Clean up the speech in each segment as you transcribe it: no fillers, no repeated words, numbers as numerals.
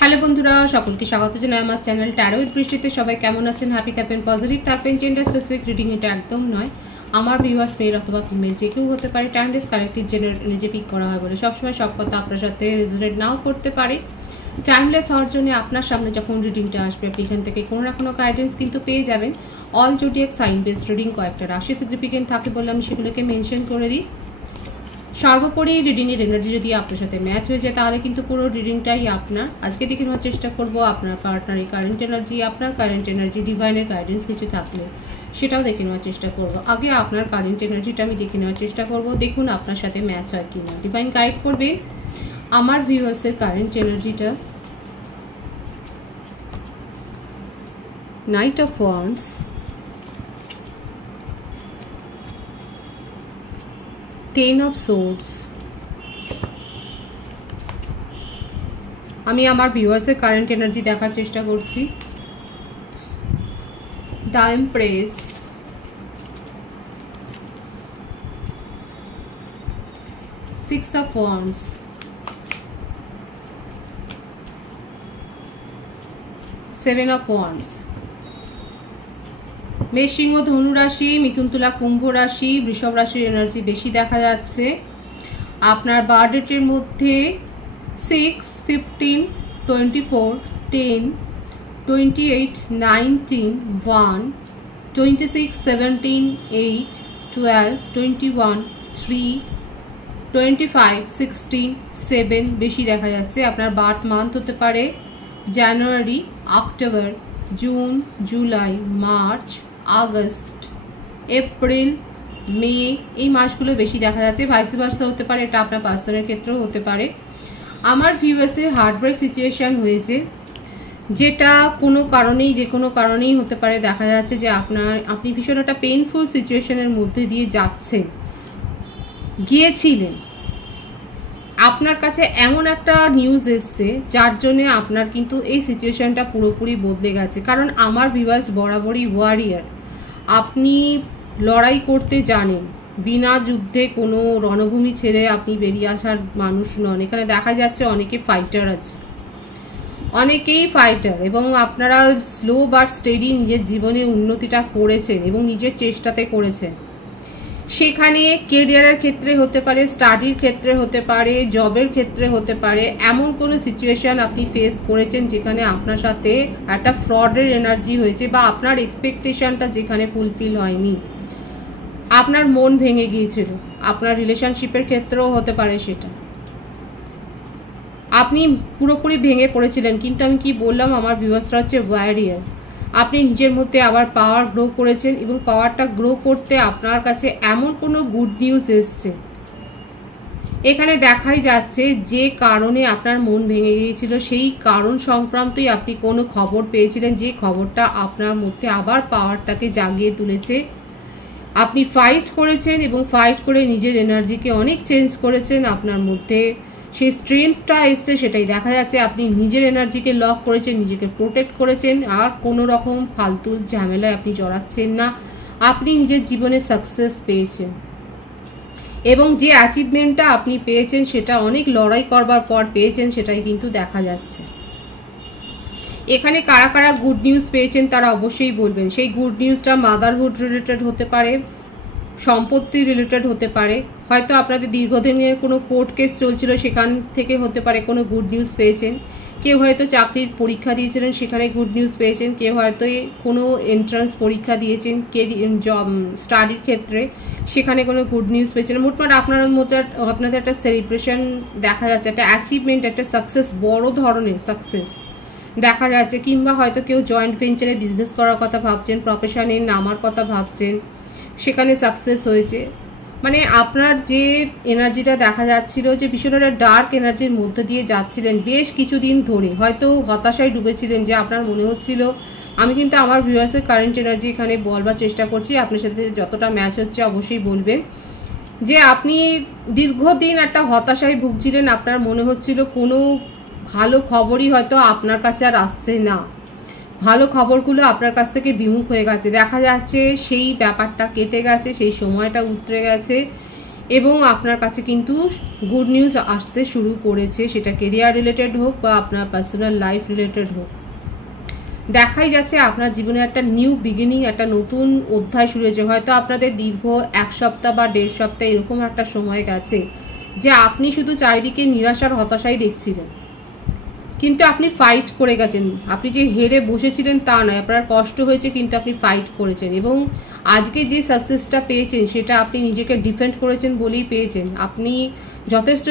Hello বন্ধুরা, সকলকে স্বাগত জানাই আমার চ্যানেল ট্যারো উইথ বৃষ্টিতে। সবাই কেমন আছেন? হ্যাপি থাকবেন, পজিটিভ থাকবেন। জেন্ডার স্পেসিফিক রিডিং এটা একদম নয়। আমার ভিউয়ার্স মেল অথবা ফিমেল যে কেউ হতে পারে। টাইমলেস কালেক্টিভ জেনারেল নিজে পিক করা হয় বলে সবসময় সব কথা আপনার সাথে রেজোনেট নাও করতে পারে। টাইমলেস হওয়ার জন্য আপনার সামনে যখন রিডিংটা আসবে আপনি এখান থেকে কোনো না কোনো গাইডেন্স কিন্তু পেয়ে যাবেন। All zodiac sign based reading, কয়েকটা রাশি সিগনিফিকেন্ট থাকে বলে আমি সেগুলোকে মেনশন করে দিই। সর্বোপরি রিডিংয়ের এনার্জি যদি আপনার সাথে ম্যাচ হয়ে যায় তাহলে কিন্তু পুরো রিডিংটাই আপনার। আজকে দেখে নেওয়ার চেষ্টা করব আপনার পার্টনারের কারেন্ট এনার্জি, আপনার কারেন্ট এনার্জি, ডিভাইনের গাইডেন্স কিছু থাকলে সেটাও দেখে নেওয়ার চেষ্টা করব। আগে আপনার কারেন্ট এনার্জিটা আমি দেখে নেওয়ার চেষ্টা করব, দেখুন আপনার সাথে ম্যাচ হয় কিনা। ডিভাইন গাইড করবে আমার ভিউয়ার্সের কারেন্ট এনার্জিটা। Night of wands, ten of swords. আমি আমার ভিউয়ার্সের কারেন্ট এনার্জি দেখার চেষ্টা করছি। The empress, six of wands, seven of wands. মেষ, সিংহ, ধনু রাশি, মিথুন, তুলা, কুম্ভ রাশি, বৃষভ রাশির এনার্জি বেশি দেখা যাচ্ছে। আপনার বার্থ ডেটের মধ্যে 6, 15, 24, 10, 28, 19, 1, 26, 17, 8, 12, 21, 3, 25, 16, 7 বেশি দেখা যাচ্ছে। আপনার বার্থ মান্থ হতে পারে January, October, June, July, March, August, April, May, এই মাসগুলো বেশি দেখা যাচ্ছে। ভাইস ভার্সা হতে পারে, এটা আপনার পার্সনের ক্ষেত্রেও হতে পারে। আমার ভিউয়ার্সের হার্টব্রেক সিচুয়েশন হয়েছে, যেটা কোনো কারণেই যে কোনো কারণেই হতে পারে। দেখা যাচ্ছে যে আপনি ভীষণ একটা পেইনফুল সিচুয়েশনের মধ্যে দিয়ে গিয়েছিলেন। আপনার কাছে এমন একটা নিউজ এসছে যার জন্যে আপনার কিন্তু এই সিচুয়েশনটা পুরোপুরি বদলে গেছে। কারণ আমার ভিউয়ার্স বরাবরই ওয়ারিয়ার, আপনি লড়াই করতে জানেন। বিনা যুদ্ধে কোনো রণভূমি ছেড়ে আপনি বেরিয়ে আসার মানুষ নন। এখানে দেখা যাচ্ছে অনেকে ফাইটার আছে, অনেকেই ফাইটার, এবং আপনারা স্লো বাট স্টেডি নিজের জীবনে উন্নতিটা করেছেন এবং নিজের চেষ্টাতে করেছেন। সেখানে কেরিয়ারের ক্ষেত্রে হতে পারে, স্টাডির ক্ষেত্রে হতে পারে, জবের ক্ষেত্রে হতে পারে। এমন কোনো সিচুয়েশন আপনি ফেস করেছেন যেখানে আপনার সাথে একটা ফ্রডের এনার্জি হয়েছে বা আপনার এক্সপেকটেশনটা যেখানে ফুলফিল হয়নি, আপনার মন ভেঙে গিয়েছিল। আপনার রিলেশনশিপের ক্ষেত্রেও হতে পারে, সেটা আপনি পুরোপুরি ভেঙে পড়েছিলেন। কিন্তু আমি কি বললাম, আমার ভিউয়ার্সরা হচ্ছে ওয়ারিয়ার। আপনি নিজের মধ্যে আবার পাওয়ার গ্রো করেছেন এবং পাওয়ারটা গ্রো করতে আপনার কাছে এমন কোনো গুড নিউজ এসছে। এখানে দেখাই যাচ্ছে যে কারণে আপনার মন ভেঙে গিয়েছিল সেই কারণ সংক্রান্তই আপনি কোনো খবর পেয়েছিলেন, যে খবরটা আপনার মধ্যে আবার পাওয়ারটাকে জাগিয়ে তুলেছে। আপনি ফাইট করেছেন এবং ফাইট করে নিজের এনার্জিকে অনেক চেঞ্জ করেছেন। আপনার মধ্যে সেই স্ট্রেংথটা এসছে, সেটাই দেখা যাচ্ছে। আপনি নিজের এনার্জিকে লক করেছেন, নিজেকে প্রোটেক্ট করেছেন, আর কোনো রকম ফালতু ঝামেলায় আপনি জড়াচ্ছেন না। আপনি নিজের জীবনে সাকসেস পেয়েছেন এবং যে অ্যাচিভমেন্টটা আপনি পেয়েছেন সেটা অনেক লড়াই করবার পর পেয়েছেন, সেটাই কিন্তু দেখা যাচ্ছে। এখানে কারা কারা গুড নিউজ পেয়েছেন তারা অবশ্যই বলবেন। সেই গুড নিউজটা মাদারহুড রিলেটেড হতে পারে, সম্পত্তি রিলেটেড হতে পারে, হয়তো আপনাদের দীর্ঘদিনের কোনো কোর্ট কেস চলছিল সেখান থেকে হতে পারে কোনো গুড নিউজ পেয়েছেন। কেউ হয়তো চাকরির পরীক্ষা দিয়েছিলেন, সেখানে গুড নিউজ পেয়েছেন। কেউ হয়তো কোনো এন্ট্রান্স পরীক্ষা দিয়েছেন জব স্টাডির ক্ষেত্রে, সেখানে কোনো গুড নিউজ পেয়েছেন। মোটমাট আপনাদের একটা সেলিব্রেশন দেখা যাচ্ছে, একটা অ্যাচিভমেন্ট, একটা সাকসেস, বড় ধরনের সাকসেস দেখা যাচ্ছে। কিংবা হয়তো কেউ জয়েন্ট ভেঞ্চারে বিজনেস করার কথা ভাবছেন, প্রফেশনে নামার কথা ভাবছেন, সেখানে সাকসেস হয়েছে। মানে আপনার যে এনার্জিটা দেখা যাচ্ছিল, যে ভীষণ একটা ডার্ক এনার্জির মধ্যে দিয়ে যাচ্ছিলেন বেশ কিছুদিন ধরে, হয়তো হতাশায় ডুবেছিলেন, যে আপনার মনে হচ্ছিল, আমি কিন্তু আমার ভিউয়ার্সের কারেন্ট এনার্জি এখানে বলবার চেষ্টা করছি, আপনার সাথে যতটা ম্যাচ হচ্ছে অবশ্যই বলবেন, যে আপনি দীর্ঘদিন একটা হতাশায় ভুগছিলেন। আপনার মনে হচ্ছিল কোনো ভালো খবরই হয়তো আপনার কাছে আর আসছে না, ভালো খবরগুলো আপনার কাছ থেকে বিমুখ হয়ে গেছে। দেখা যাচ্ছে সেই ব্যাপারটা কেটে গেছে, সেই সময়টা উতরে গেছে এবং আপনার কাছে কিন্তু গুড নিউজ আসতে শুরু করেছে, সেটা কেরিয়ার রিলেটেড হোক বা আপনার পার্সোনাল লাইফ রিলেটেড হোক। দেখাই যাচ্ছে আপনার জীবনে একটা নিউ বিগিনিং, একটা নতুন অধ্যায় শুরু হয়েছে। হয়তো আপনাদের দীর্ঘ 1 সপ্তাহ বা 1.5 সপ্তাহ এরকম একটা সময় গেছে যে আপনি শুধু চারিদিকে নিরাশার হতাশাই দেখছিলেন, কিন্তু আপনি ফাইট করে গেছেন। আপনি যে হেরে বসেছিলেন তা নয়, আপনার কষ্ট হয়েছে কিন্তু আপনি ফাইট করেছেন, এবং আজকে যে সাকসেসটা পেয়েছেন সেটা আপনি নিজেকে ডিফেন্ড করেছেন বলেই পেয়েছেন। আপনি যথেষ্ট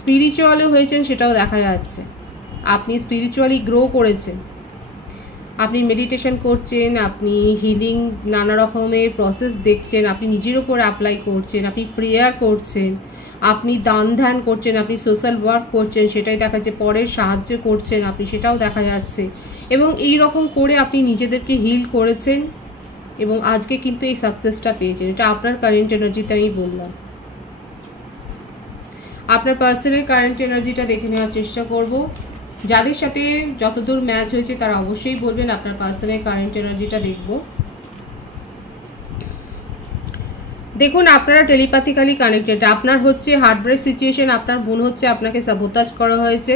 স্পিরিচুয়ালও হয়েছেন, সেটাও দেখা যাচ্ছে। আপনি স্পিরিচুয়ালি গ্রো করেছেন, আপনি মেডিটেশন করছেন, আপনি হিলিং নানা রকমের প্রসেস দেখছেন, আপনি নিজের উপর অ্যাপ্লাই করছেন, আপনি প্রেয়ার করছেন, আপনি দান ধ্যান করছেন, আপনি সোশ্যাল ওয়ার্ক করছেন, সেটাই দেখা যাচ্ছে। পরের সাহায্য করছেন আপনি, সেটাও দেখা যাচ্ছে। এবং এই রকম করে আপনি নিজেদেরকে হিল করেছেন এবং আজকে কিন্তু এই সাকসেসটা পেয়েছেন। এটা আপনার কারেন্ট এনার্জিতে আমি বললাম। আপনার পার্সনের কারেন্ট এনার্জিটা দেখে নেওয়ার চেষ্টা করব। যাদের সাথে যতদূর ম্যাচ হয়েছে তারা অবশ্যই বলবেন। আপনার পার্সনের কারেন্ট এনার্জিটা দেখব। দেখুন, আপনারা টেলিপ্যাথিক্যালি কানেক্টেড। আপনার হচ্ছে হার্টব্রেক সিচুয়েশন, আপনার বোন হচ্ছে আপনাকে সাবোটাজ করা হয়েছে,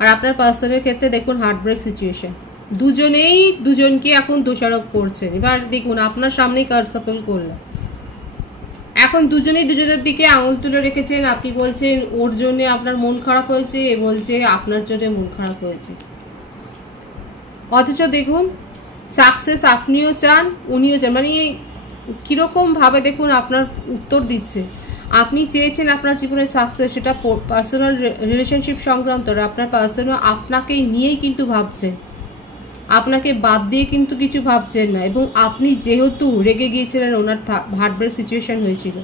আর আপনার পার্সনের ক্ষেত্রে দেখুন হার্টব্রেক সিচুয়েশন। দুজনেই দুজনকে এখন দোষারোপ করছেন। এবার দেখুন, আপনার সামনেই কার্ড সাপল করলো, এখন দুজনেই দুজনের দিকে আঙুল তুলে রেখেছেন। আপনি বলছেন ওর জন্য আপনার মন খারাপ হয়েছে, এ বলছে আপনার জন্য মন খারাপ হয়েছে। অথচ দেখুন, সাকসেস আপনিও চান, উনিও চান। মানে কিরকম ভাবে দেখুন আপনার উত্তর দিচ্ছে। আপনি চেয়েছেন আপনার জীবনের সাকসেস, সেটা পার্সোনাল রিলেশনশিপ সংক্রান্ত। আপনার পার্সোনাল আপনাকেই নিয়েই কিন্তু ভাবছেন, আপনাকে বাদ দিয়ে কিন্তু কিছু ভাবছেন না। এবং আপনি যেহেতু রেগে গিয়েছিলেন, ওনার হার্টব্রেক সিচুয়েশন হয়েছিল।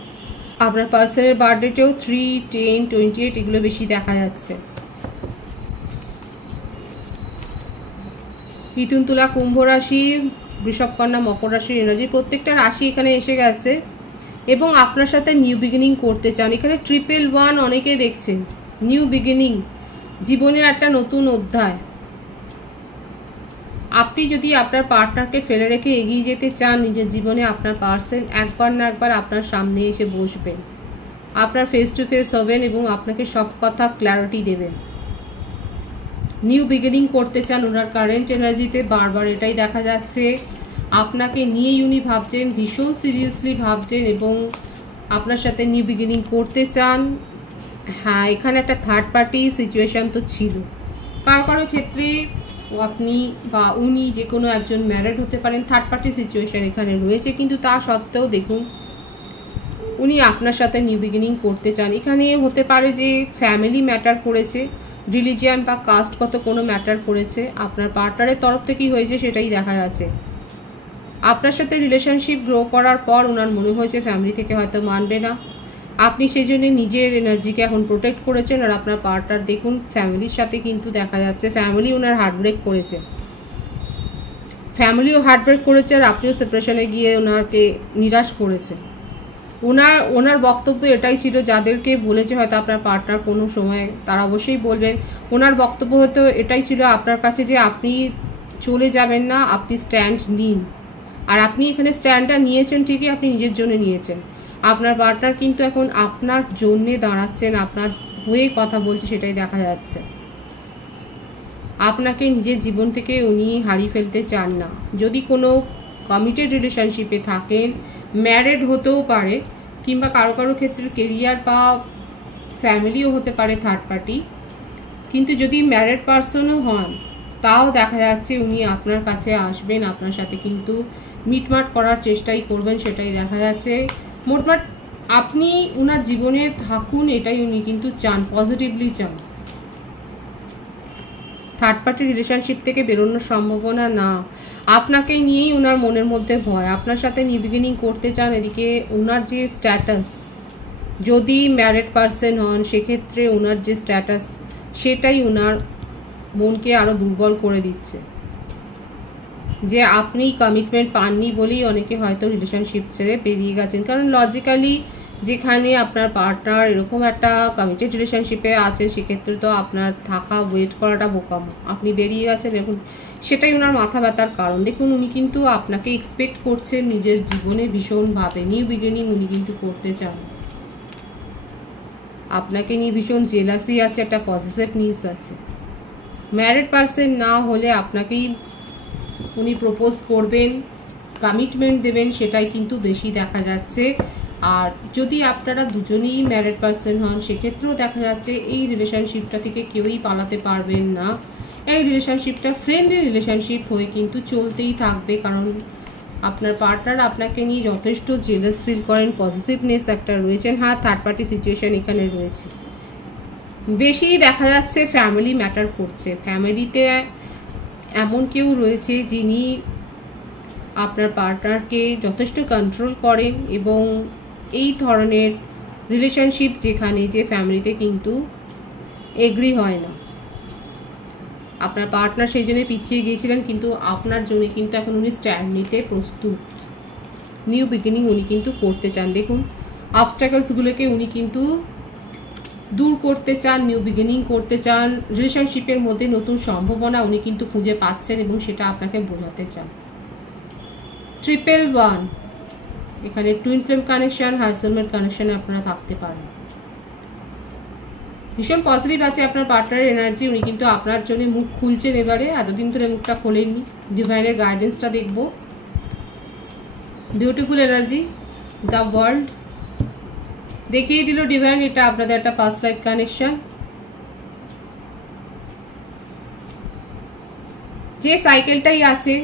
আপনার পার্সনের বার্থডেতেও 3, 10, 28 এগুলো বেশি দেখা যাচ্ছে। মিথুন, তুলা, কুম্ভ রাশি, বৃষভ, কন্যা, মকর রাশির এনার্জি, প্রত্যেকটা রাশি এখানে এসে গেছে এবং আপনার সাথে নিউ বিগিনিং করতে চান। এখানে 111 অনেকে দেখছেন। নিউ বিগিনিং, জীবনের একটা নতুন অধ্যায়। আপনি যদি আপনার পার্টনারকে ফেলে রেখে এগিয়ে যেতে চান নিজের জীবনে, আপনার পার্সন একবার না একবার আপনার সামনে এসে বসবেন, আপনার ফেস টু ফেস হবেন এবং আপনাকে সব কথা ক্ল্যারিটি দেবেন। নিউ বিগিনিং করতে চান ওনার কারেন্ট এনার্জিতে, বারবার এটাই দেখা যাচ্ছে। আপনাকে নিয়েই উনি ভাবছেন, ভীষণ সিরিয়াসলি ভাবছেন এবং আপনার সাথে নিউ বিগিনিং করতে চান। হ্যাঁ, এখানে একটা থার্ড পার্টি সিচুয়েশান তো ছিল। কারো কারো ক্ষেত্রে আপনি বা উনি যে কোনো একজন ম্যারিড হতে পারেন। থার্ড পার্টি সিচুয়েশান এখানে রয়েছে, কিন্তু তা সত্ত্বেও দেখুন উনি আপনার সাথে নিউ বিগিনিং করতে চান। এখানে হতে পারে যে ফ্যামিলি ম্যাটার করেছে, রিলিজিয়ান বা কাস্টগত কোনো ম্যাটার করেছে, আপনার পার্টনারের তরফ থেকেই হয়েছে, সেটাই দেখা যাচ্ছে। আপনার সাথে রিলেশনশিপ গ্রো করার পর ওনার মনে হয়েছে ফ্যামিলি থেকে হয়তো মানবে না, আপনি সেই জন্য নিজের এনার্জিকে এখন প্রোটেক্ট করেছেন। আর আপনার পার্টনার দেখুন ফ্যামিলির সাথে কিন্তু দেখা যাচ্ছে ফ্যামিলি ওনার হার্টব্রেক করেছে, ফ্যামিলিও হার্টব্রেক করেছে, আর আপনিও সেপারেশনে গিয়ে ওনাকে নিরাশ করেছেন। ওনার বক্তব্য এটাই ছিল, যাদেরকে বলেছে হয়তো আপনার পার্টনার কোনো সময়, তারা অবশ্যই বলবেন। ওনার বক্তব্য হয়তো এটাই ছিল আপনার কাছে যে আপনি চলে যাবেন না, আপনি স্ট্যান্ড নিন। আর আপনি এখানে স্ট্যান্ডটা নিয়েছেন ঠিকই, আপনি নিজের জন্য নিয়েছেন। আপনার পার্টনার কিন্তু এখন আপনার জন্যে দাঁড়াচ্ছেন, আপনার হয়ে কথা বলছে, সেটাই দেখা যাচ্ছে। আপনাকে নিজের জীবন থেকে উনি হারিয়ে ফেলতে চান না। যদি কোনো কমিটেড রিলেশনশিপে থাকেন, ম্যারিড হতেও পারে, কিংবা কারো কারো ক্ষেত্রে কেরিয়ার বা ফ্যামিলিও হতে পারে থার্ড পার্টি, কিন্তু যদি ম্যারিড পারসনও হন তাও দেখা যাচ্ছে উনি আপনার কাছে আসবেন, আপনার সাথে কিন্তু মিটমাট করার চেষ্টাই করবেন, সেটাই দেখা যাচ্ছে। মোটমাট আপনি ওনার জীবনে থাকুন, এটাই উনি কিন্তু চান, পজিটিভলি চান। থার্ড পার্টি রিলেশনশিপ থেকে বেরোনোর সম্ভাবনা না, আপনাকে নিয়েই ওনার মনের মধ্যে ভয়। আপনার সাথে নিউ বিগিনিং করতে চান। এদিকে ওনার যে স্ট্যাটাস, যদি ম্যারিড পারসন হন সেক্ষেত্রে ওনার যে স্ট্যাটাস, সেটাই ওনার মনকে আরও দুর্বল করে দিচ্ছে, যে আপনি কমিটমেন্ট পাননি বলেই অনেকে হয়তো রিলেশনশিপ ছেড়ে বেরিয়ে গেছেন। কারণ লজিক্যালি যেখানে আপনার পার্টনার এরকম একটা কমিটেড রিলেশনশিপে আছে, সেক্ষেত্রে তো আপনার থাকা ওয়েট করাটা বোকামো। আপনি বেরিয়ে গেছেন, এখন সেটাই ওনার মাথা ব্যথার কারণ। দেখুন, উনি কিন্তু আপনাকে এক্সপেক্ট করছেন নিজের জীবনে ভীষণভাবে। নিউ বিগিনিং উনি কিন্তু করতে চান। আপনাকে নিয়ে ভীষণ জেলাসি আছে, একটা পসেসিভনেস আছে। ম্যারিড পারসন না হলে আপনাকেই উনি প্রপোজ করবেন, কমিটমেন্ট দেবেন, সেটাই কিন্তু বেশি দেখা যাচ্ছে। আর যদি আপনারা দুজনেই ম্যারিড পারসন হন সেক্ষেত্রেও দেখা যাচ্ছে এই রিলেশনশিপটা থেকে কেউই পালাতে পারবেন না। এই রিলেশনশিপটা ফ্রেন্ডলি রিলেশনশিপ হয়ে কিন্তু চলতেই থাকবে, কারণ আপনার পার্টনার আপনাকে নিয়ে যথেষ্ট জেলাস ফিল করেন, পজিটিভনেস একটা রয়েছেন। হ্যাঁ, থার্ড পার্টি সিচুয়েশন এখানে রয়েছে। বেশি দেখা যাচ্ছে ফ্যামিলি ম্যাটার করছে। ফ্যামিলিতে এমন কেউ রয়েছে যিনি আপনার পার্টনারকে যথেষ্ট কন্ট্রোল করেন, এবং এই ধরনের রিলেশনশিপ যেখানে যে ফ্যামিলিতে কিন্তু এগ্রি হয় না। আপনার পার্টনার সেই জন্য পিছিয়ে গিয়েছিলেন, কিন্তু আপনার জন্য কিন্তু এখন উনি স্ট্যান্ড নিতে প্রস্তুত। নিউ বিগিনিং উনি কিন্তু করতে চান। দেখুন, অবস্ট্যাকলসগুলোকে উনি কিন্তু দূর করতে চান, নিউ বিগিনিং করতে চান। রিলেশনশিপের মধ্যে নতুন সম্ভাবনা উনি কিন্তু খুঁজে পাচ্ছেন এবং সেটা আপনাকে বোঝাতে চান। 111 এখানে টুইন ফ্লেম কানেকশন, হাজবেন্ড কানেকশনে আপনারা থাকতে পারেন। ভীষণ পজিটিভ আছে আপনার পার্টনারের এনার্জি। উনি কিন্তু আপনার জন্য মুখ খুলছেন এবারে, এতদিন ধরে মুখটা খোলেননি। ডিভাইনের গাইডেন্সটা দেখবো। বিউটিফুল এনার্জি, দ্য ওয়ার্ল্ড দেখিয়ে দিল ডিভাইন, এটা আপনাদের একটা পাস্ট লাইফ কানেকশন। যে সাইকেলটাই আছে,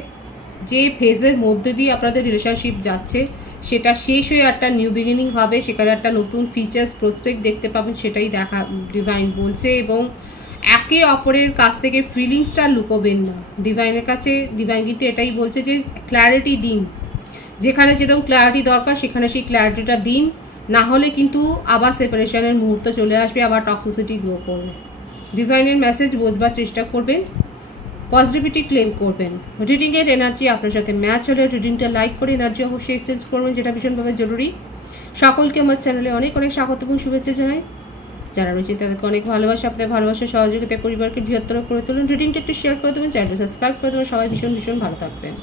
যে ফেজের মধ্যে দিয়ে আপনাদের রিলেশনশিপ যাচ্ছে, সেটা শেষ হয়ে একটা নিউ বিগিনিং হবে, সেখানে একটা নতুন ফিচার্স প্রসপেক্ট দেখতে পাবেন, সেটাই দেখা ডিভাইন বলছে। এবং একে অপরের কাছ থেকে ফিলিংসটা লুকোবেন না। ডিভাইনের কাছে ডিভাইন কিন্তু এটাই বলছে যে ক্ল্যারিটি দিন, যেখানে যেরকম ক্ল্যারিটি দরকার সেখানে সেই ক্ল্যারিটিটা দিন, না হলে কিন্তু আবার সেপারেশনের মুহূর্ত চলে আসবে, আবার টক্সিসিটি গ্রো করবে। ডিভাইনের মেসেজ বোঝবার চেষ্টা করবেন, পজিটিভিটি ক্লেম করবেন। রিডিংয়ের এনার্জি আপনার সাথে ম্যাচ হলে রিডিংটা লাইক করে এনার্জি অবশ্যই এক্সচেঞ্জ করবেন, যেটা ভীষণভাবে জরুরি। সকলকে আমার চ্যানেলে অনেক অনেক স্বাগত এবং শুভেচ্ছা জানাই। যারা রয়েছে তাদেরকে অনেক ভালোবাসা, আপনাদের ভালোবাসা সহযোগিতা পরিবারকে বৃহত্তর করে তুলুন। রিডিংটা একটু শেয়ার করে দেবেন, চ্যানেলটা সাবস্ক্রাইব করে দেবেন। সবাই ভীষণ ভীষণ ভালো থাকবেন।